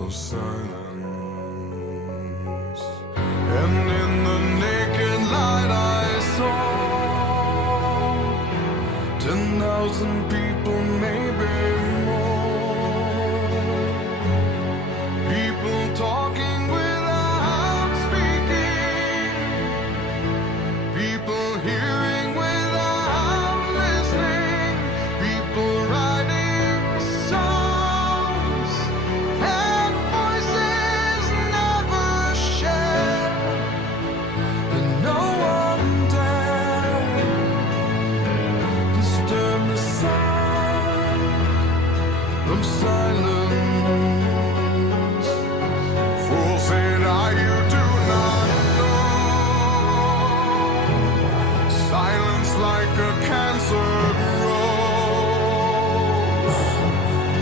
of silence. And in the naked light I saw 10,000 people, maybe more. People talking without speaking. People hearing without listening. People writing songs and voices never shared. And no one dared disturb the sound of silence. Fool said I, you do not know. Silence like a cancer grows.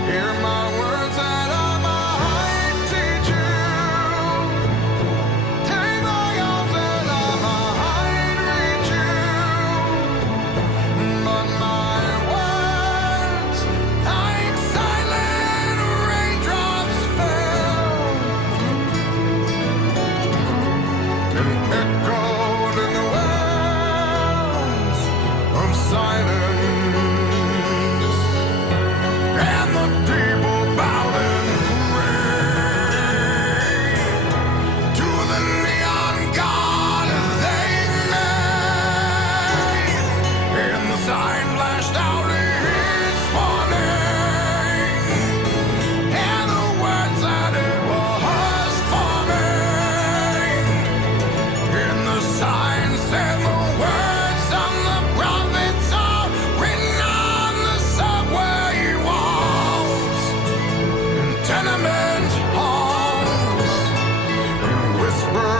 Hear my words and I might teach you. Take my arms and I might reach you. But my words, like silent raindrops, fell and echoed in the wells of silence. And the people bowed and prayed to the neon god they made. And the sign flashed out its warning, and the words that it was forming. And the sign said the words of the prophets are written on the subway walls and tenement halls, and whispered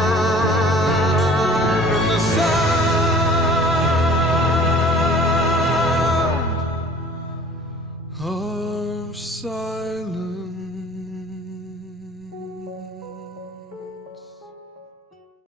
in the sound of silence.